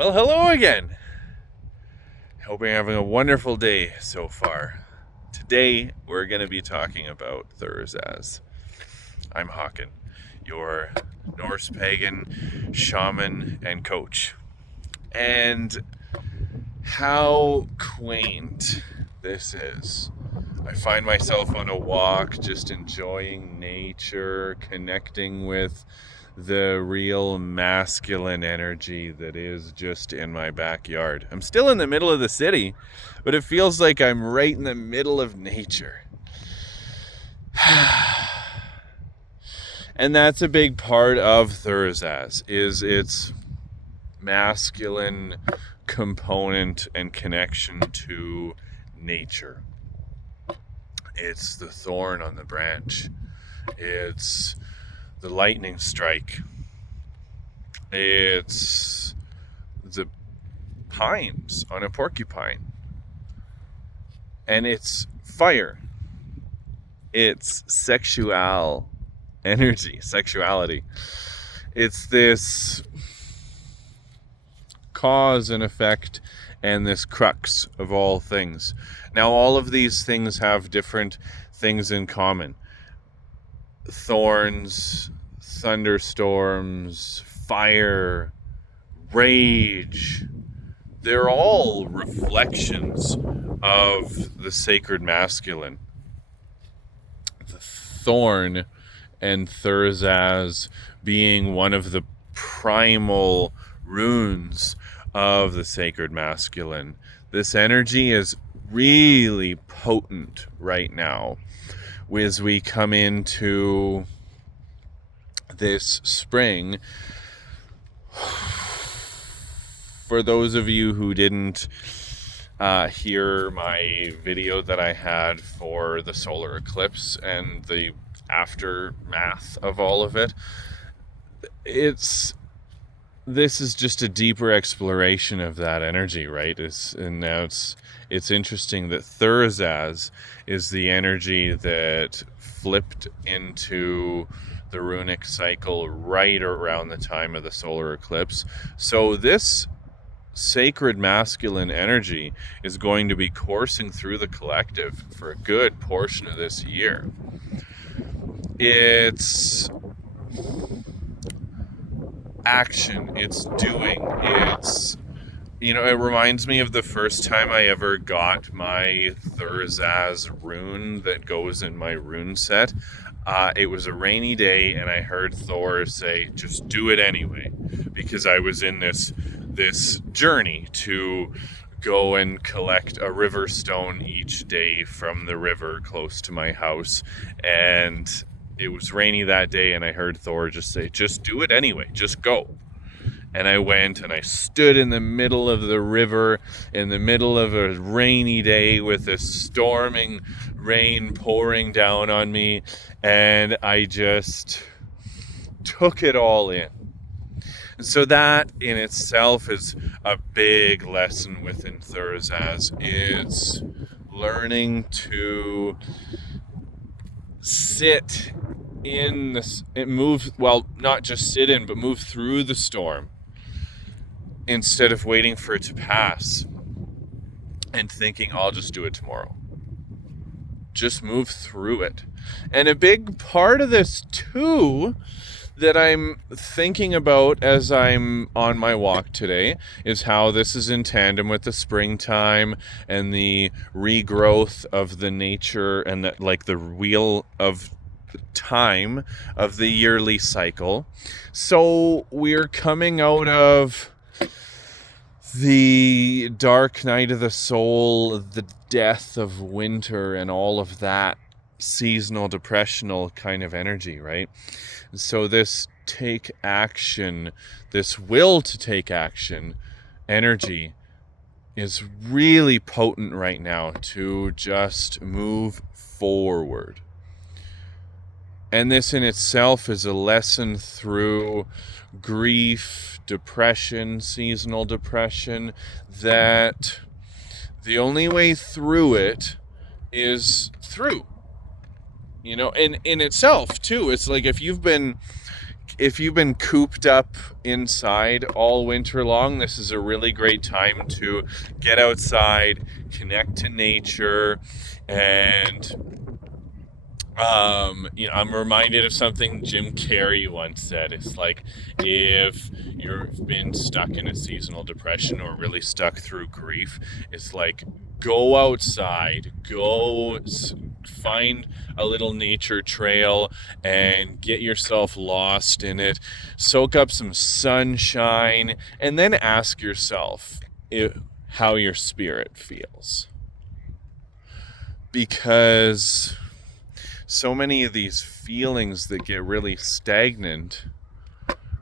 Well, hello again. Hope you're having a wonderful day so far. Today, we're going to be talking about Thurizaz. I'm Håkon, your Norse pagan shaman and coach. And how quaint this is. I find myself on a walk, just enjoying nature, connecting with the real masculine energy that is just in my backyard. I'm still in the middle of the city, but it feels like I'm right in the middle of nature. And that's a big part of Thurizaz, is its masculine component and connection to nature. It's the thorn on the branch. It's the lightning strike. It's the pines on a porcupine. And it's fire. It's sexual energy, sexuality. It's this cause and effect and this crux of all things. Now, all of these things have different things in common. Thorns, thunderstorms, fire, rage. They're all reflections of the sacred masculine. The thorn and Thurizaz being one of the primal runes of the sacred masculine. This energy is really potent right now as we come into this spring. For those of you who didn't hear my video that I had for the solar eclipse and the aftermath of all of it, this is just a deeper exploration of that energy, right? And now it's interesting that Thurizaz is the energy that flipped into the runic cycle right around the time of the solar eclipse. So this sacred masculine energy is going to be coursing through the collective for a good portion of this year. It's action, it's doing, it reminds me of the first time I ever got my Thurizaz rune that goes in my rune set. It was a rainy day and I heard Thor say, just do it anyway, because I was in this journey to go and collect a river stone each day from the river close to my house, and it was rainy that day, and I heard Thor just say, just do it anyway, just go. And I went and I stood in the middle of the river in the middle of a rainy day with a storming rain pouring down on me, and I just took it all in. And so that in itself is a big lesson within Thurizaz. It's learning to sit in this, not just sit in, but move through the storm instead of waiting for it to pass and thinking, I'll just do it tomorrow. Just move through it. And a big part of this too that I'm thinking about as I'm on my walk today is how this is in tandem with the springtime and the regrowth of the nature and the wheel of time of the yearly cycle. So we're coming out of the dark night of the soul, the death of winter, and all of that seasonal depressional kind of energy, right? So this take action, this will to take action energy is really potent right now to just move forward. And this in itself is a lesson through grief, depression, seasonal depression, that the only way through it is through. In itself too, it's like if you've been if you've been cooped up inside all winter long, this is a really great time to get outside, connect to nature, and I'm reminded of something Jim Carrey once said. It's like, if you've been stuck in a seasonal depression or really stuck through grief, it's like, go outside, find a little nature trail and get yourself lost in it, soak up some sunshine, and then ask yourself how your spirit feels. Because so many of these feelings that get really stagnant,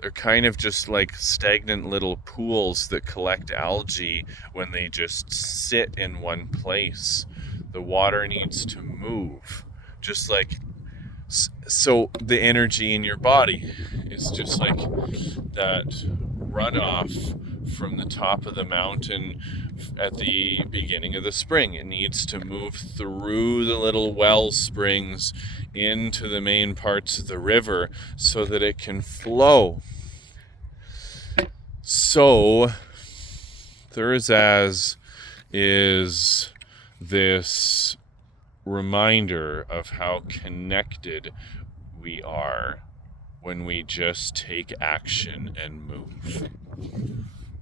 they're kind of just like stagnant little pools that collect algae when they just sit in one place. The water needs to move. Just like, so the energy in your body is just like that runoff from the top of the mountain at the beginning of the spring. It needs to move through the little well springs into the main parts of the river so that it can flow. So Thurizaz is this reminder of how connected we are when we just take action and move,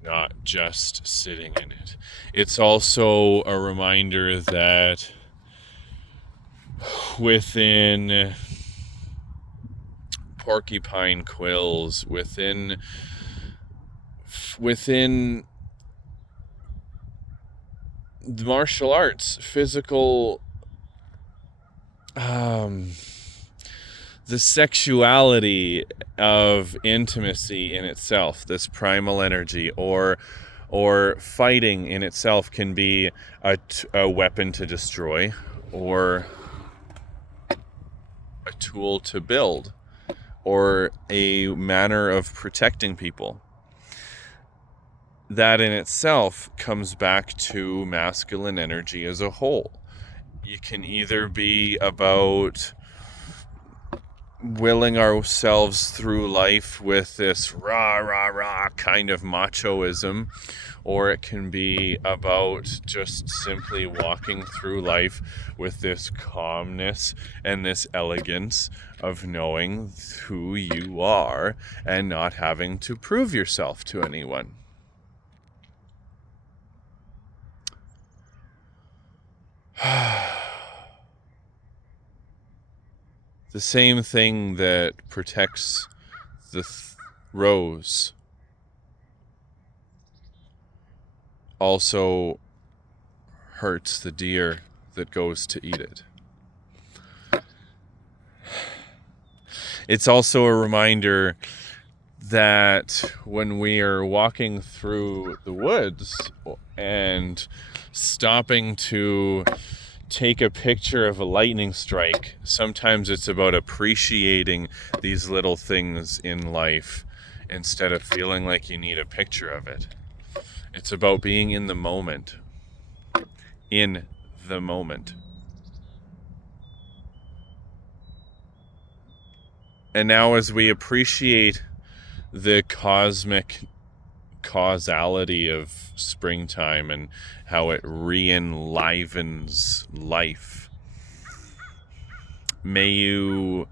not just sitting in it. It's also a reminder that within porcupine quills, within the martial arts, physical, the sexuality of intimacy in itself, this primal energy, or fighting in itself can be a weapon to destroy, or a tool to build, or a manner of protecting people. That in itself comes back to masculine energy as a whole. You can either be about willing ourselves through life with this rah, rah, rah kind of machoism, or it can be about just simply walking through life with this calmness and this elegance of knowing who you are and not having to prove yourself to anyone. The same thing that protects the rose also hurts the deer that goes to eat it. It's also a reminder that when we are walking through the woods and stopping to take a picture of a lightning strike, sometimes it's about appreciating these little things in life instead of feeling like you need a picture of it. It's about being in the moment. In the moment. And now as we appreciate the cosmic causality of springtime and how it re-enlivens life, may you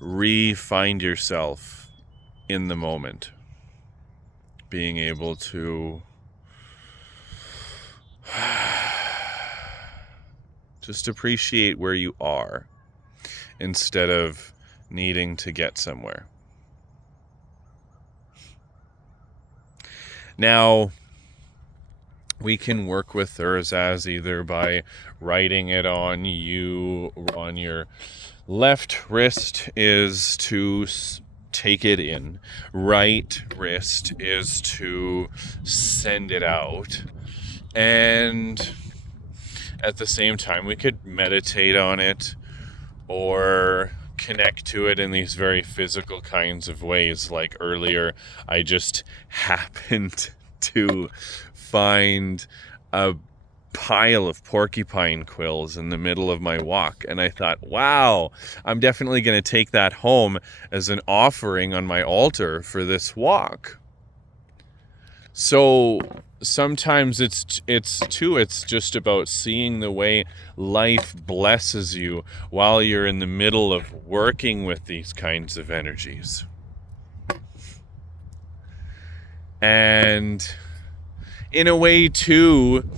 re-find yourself in the moment, being able to just appreciate where you are instead of needing to get somewhere. Now, we can work with Thurizaz either by writing it on you. On your left wrist is to take it in. Right wrist is to send it out. And at the same time, we could meditate on it or connect to it in these very physical kinds of ways. Like earlier, I just happened to find a pile of porcupine quills in the middle of my walk. And I thought, wow, I'm definitely going to take that home as an offering on my altar for this walk. So sometimes it's just about seeing the way life blesses you while you're in the middle of working with these kinds of energies. And in a way too,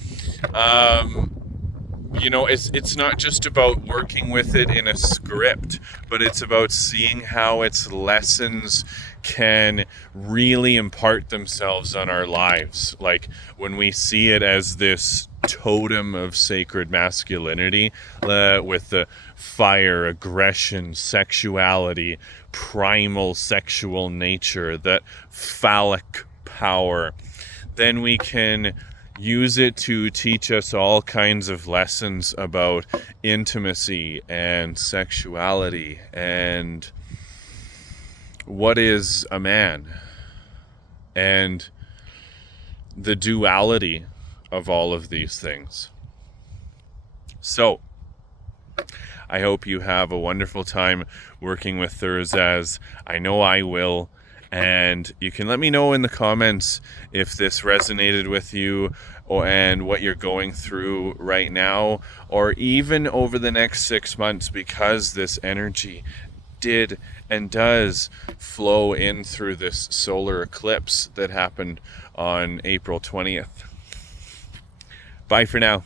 it's not just about working with it in a script, but it's about seeing how its lessons can really impart themselves on our lives. Like when we see it as this totem of sacred masculinity, with the fire, aggression, sexuality, primal sexual nature, that phallic power, then we can use it to teach us all kinds of lessons about intimacy and sexuality and what is a man and the duality of all of these things. So, I hope you have a wonderful time working with Thurizaz. I know I will. And you can let me know in the comments if this resonated with you and what you're going through right now, or even over the next 6 months, because this energy did and does flow in through this solar eclipse that happened on April 20th. Bye for now.